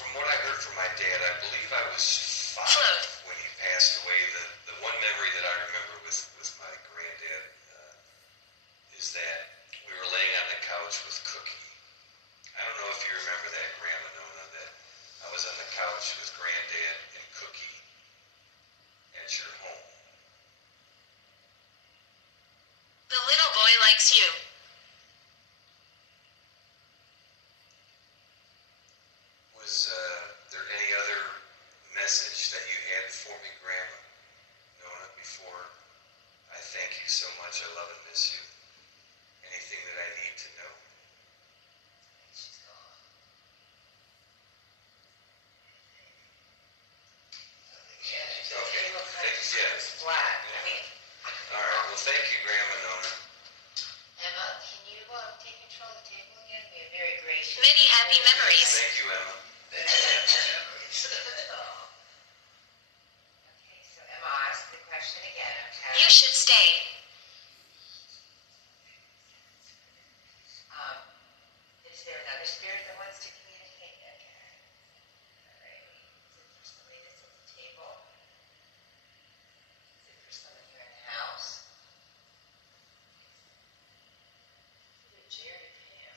from what I heard from my dad, I believe I was 5 when he passed away. The one memory that I remember with my granddad is that we were laying on the couch with Cookie. I don't know if you remember that, Grandma Nona, that I was on the couch with Granddad and Cookie at your home. The little boy likes you. Was there any other message that you had for me, Grandma Nona, before I thank you so much? I love and miss you. Anything that I need to know? Okay, thanks, yes. Flat. I mean, All right, well, thank you, Grandma Nona. Emma, can you take control of the table again? We are very gracious. Many happy memories. Thank you, Emma. Okay, so Emma, I'll ask the question again, okay? You should stay. Is there another spirit that wants to communicate? Okay. All right. Is it for somebody that's at the table? Is it for someone here in the house? Is it Jared or Pam?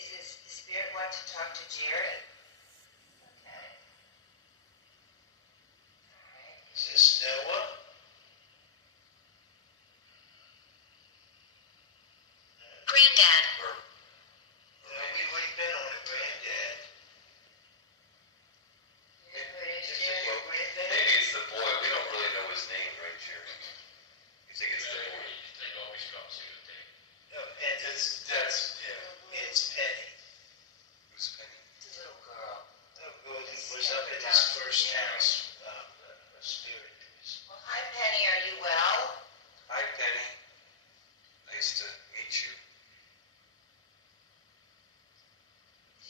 Is this the spirit want to talk to Jared? Okay. All right. Is this Noah? Granddad. We've been on it, Granddad. You know who it is, Jared? Your granddad? Maybe it's the boy. We don't really know his name, right, Jerry? You think it's the boy? They always come see what they. No, and it's Penny. Who's Penny? It's a little girl. Oh, good. He was up at his first house. A spirit is. Well, hi, Penny. Are you well? Hi, Penny. Nice to meet you.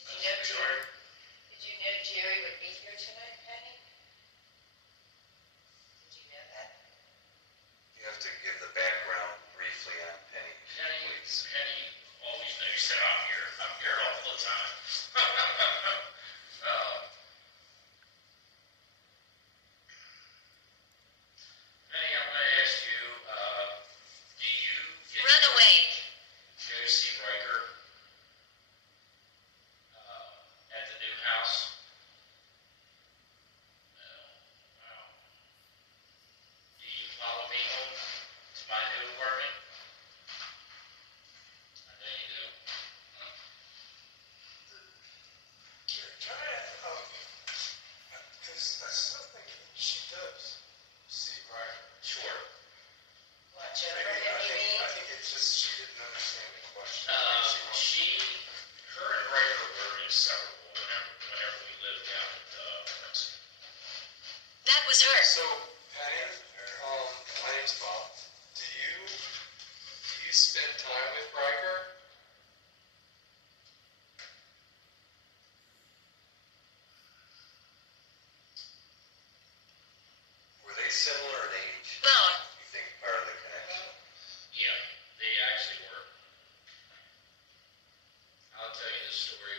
Did you know Jerry would be here tonight, Penny? Did you know that? You have to give the background briefly on Penny, please. Penny always knows that I'm here. I'm here all the time. Penny, I'm going to ask you, do you get Run to away. go see Riker at the new house? No. Wow. Do you follow me home to my new apartment? I know you do. Because that's something she does. See, right? Sure. Watch over him, you mean? I think it's just she didn't understand the question. Her and Riker were inseparable whenever we lived down at Princeton. That was her. So, Penny, my name's Bob. Do you spend time with Riker? Were they similar in age? Bone. You think part of the connection? Yeah, they actually were. I'll tell you the story